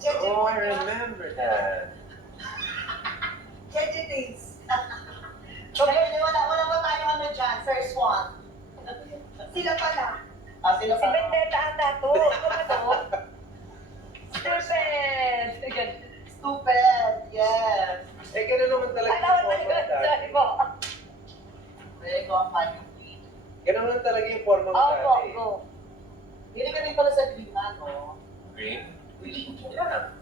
Oh, I remember that. Jeje days. Okay, wala ba tayo ano dyan? First one. Sila pala. Sila Si Vendetta ata to. Ito ba to? Stupid! Stupid, yes. Eh, gano'n naman talaga Alam yung mo forma talaga, mo sorry dati. po. Very go ang final green. Gano'n lang talaga yung forma mo Opo, dati. go. Hindi ka din pala sa green, ano? Green? Yeah.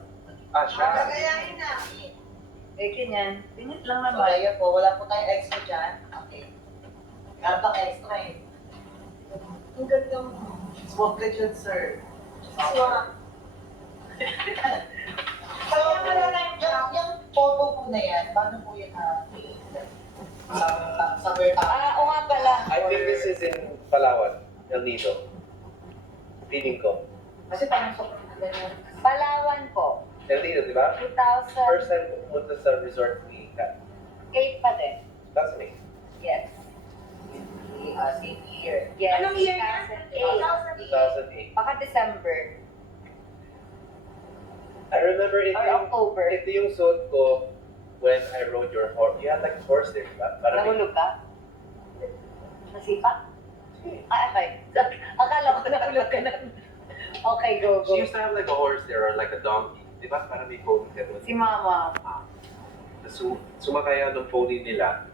Ah, siya. Gagayahin na. Peke niyan. Pinit lang So, naman. ayan po, wala po tayong extra dyan. Okay. Meron extra eh. Ang ganda mo. Swap legend, sir. Swak. So, yung photo po na yan, paano po yan sa where Oo nga pala. I think this is in Palawan, El Nido. Feeling ko. Kasi parang sobrang ganyan. Palawan po. El Nido, di ba? 2008 First time pumunta sa resort ni Kat. pa din. That's me. Yes. Same year. Yes. Anong year na? 2008. 2008. Baka December. I remember ito Or yung, October. ito yung suot ko when I rode your horse. You had like a horse there, di ba? Parang Nahulog ka? Nasipa? Ah, okay. Akala ko nahulog ka na. Okay, go, She go. used to have like a horse there or like a donkey. Di ba? Parang may pony ka doon. Si Mama. Sumakaya ng pony nila.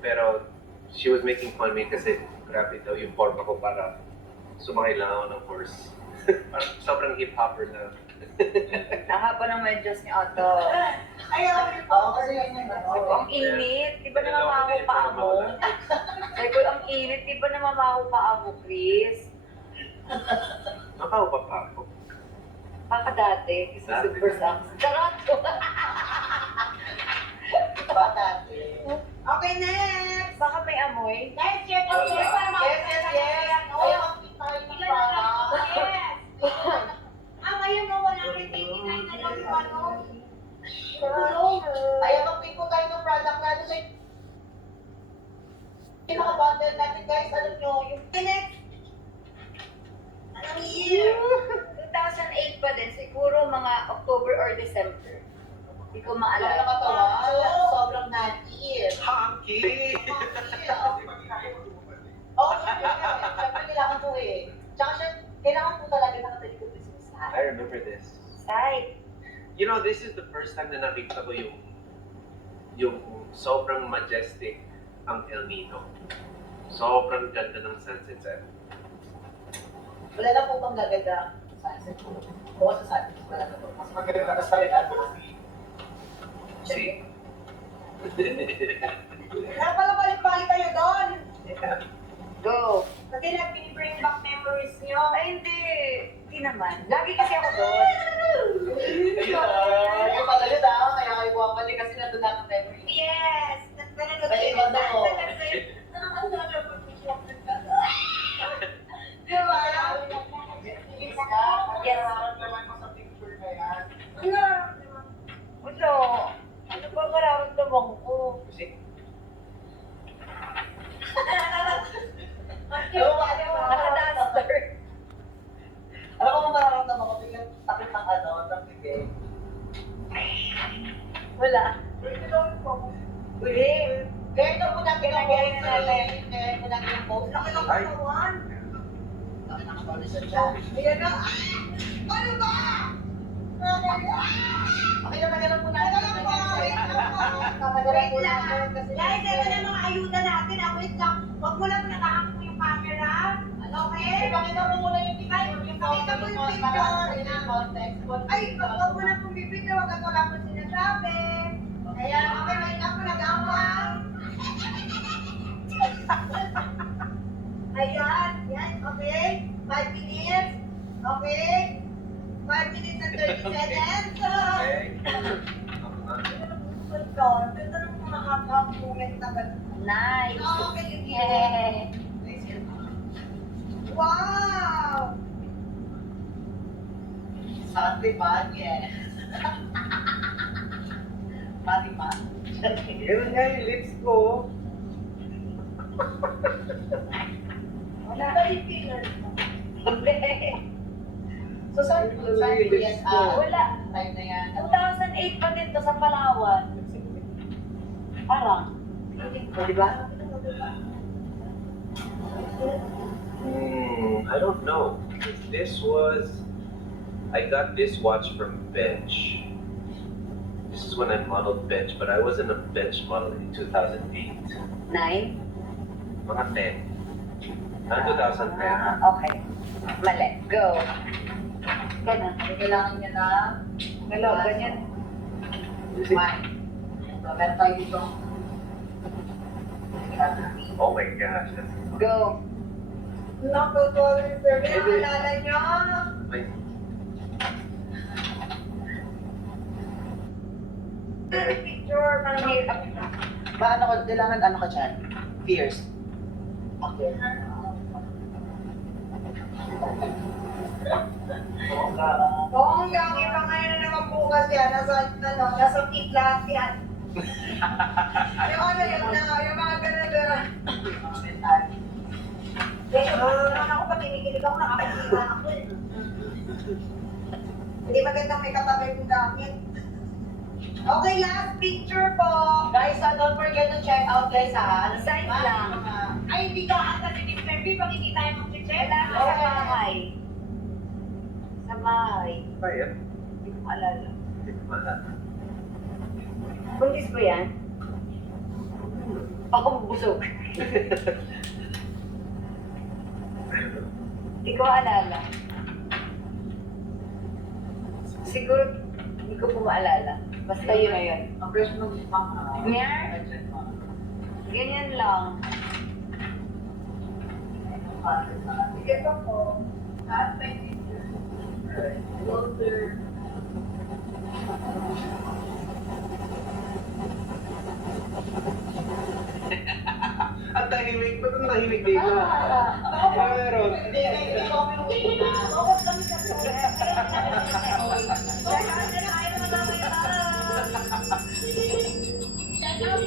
Pero she was making fun of me kasi grabe daw yung forma ko para sumakay lang ako ng horse. Parang sobrang hip-hopper na. Ang haba ng medyas ni Otto. Ayaw. Oo, kasi yun yung Ang init. Di ba namamaho pa ako? Sabi ko, ang init. Di ba namamaho pa ako, Chris? Makaw pa ako. Baka dati. Kasi Dati. super socks. Charot! Ba dati? Okay, next. Baka may amoy. Guys, check out Wala. check para Yes. Ayaw makita tayo ng product. Yes. Ngayon mo, 189 na lang yung ano. Ayaw mag-pick po tayo ng product natin. So, yung mga bundle natin, guys, alam nyo, yung Next. Anong year? 2008 pa din. Siguro mga October or December. Hindi ko alam maalala. na katawa, sobrang natin. Honky! Oo, syempre kailangan po eh. Tsaka siya, kailangan po talaga nakatalikod business lahat. I remember this. Sai. You know, this is the first time na nakita ko yung sobrang majestic ang El Nido. Sobrang ganda ng sunset set. Wala na po bang gaganda sa sunset po. Oo, sa sunset. Wala na po. Mas maganda na sa rin. See? Kaya pala balik-balik kayo doon. Go. Kasi nag-bring back memories nyo. Ay, hindi. Hindi naman. Lagi kasi ako doon. Yung pala yun kaya kayo bumabalik kasi nandun natin memory. Yes. May iba na po. Diba? Yes. Ano? Wala. Ano ba mararamdaman ko? Kasi, Naka-duster. Alam mo mararamdaman ko biglang takot ng ng bibig. Wala. Uy, gaya na po natin ang Gaya na post. natin. Gaya po natin ang post. Laki ng Ay. katawan. Laki ng katawan sa dyan. Ayan na. Ano ba? Okay na magalang po natin. Wait lang. Guys, ito na mga ayuda natin. Wait lang. Huwag mo lang nakakakot yung camera. Okay? Ipakita mo muna yung picture. Ipakita mo yung picture. Yung context. Ay, huwag mo na pumipito. Huwag at wala po sinasabi. Kaya, okay, wait lang po nag-awang. Ayan, yan, okay. 5 minutes. Okay. 5 minutes and 30 seconds. okay. Ganda ng mga hap-hap-moment na gano'n. Nice. Okay, yun. Hehehe. Wow! Sante Banyan. Maniman. Ganun nga yung lips ko. Wala ka yung fingers mo. Hindi. So saan po yan? Wala. Time na yan. 2008 pa din to sa Palawan. Parang. O, di ba? I don't know. I got this watch from Bench. This is when I modeled Bench, but I wasn't a Bench model in 2008. 9? Mga 10. 2010. Okay. Mali. Go. Ganun. Kailangan niya na Hello, ganyan. one. So, meron tayo dito. Oh my gosh. Go. Naku, sorry, sir. Alala niyo. Wait. Picture, parang hirap. Paano ko, kailangan ano ka dyan? Fierce. Okay. Oo, yung iba ngayon na naman bukas yan. Nasa P-class yan. Yung ano yun na, yung mga ganun-ganun. Ako pag kinikilig ako, nakakakita ako eh. Hindi magandang may katabi yung gamit. Okay, last picture po. Guys, don't forget to check out guys ha. Side lang. Ay, hindi ka ata si Miss Pepe pag hindi tayo mag-check. Wala ka sa bahay. Sa bahay. Ba yan? Hindi ko maalala. Hindi ko maalala. Buntis ko yan? Ako busog. Hindi ko maalala. Siguro, hindi ko po maalala. Basta yun na yun. Ang presyo ng mga Ngayon? Ganyan lang. Sige pa po. Last picture. Closer. Ang tahimik. Ba't ang tahimik dito? Meron. Focus kami sa photo. Check out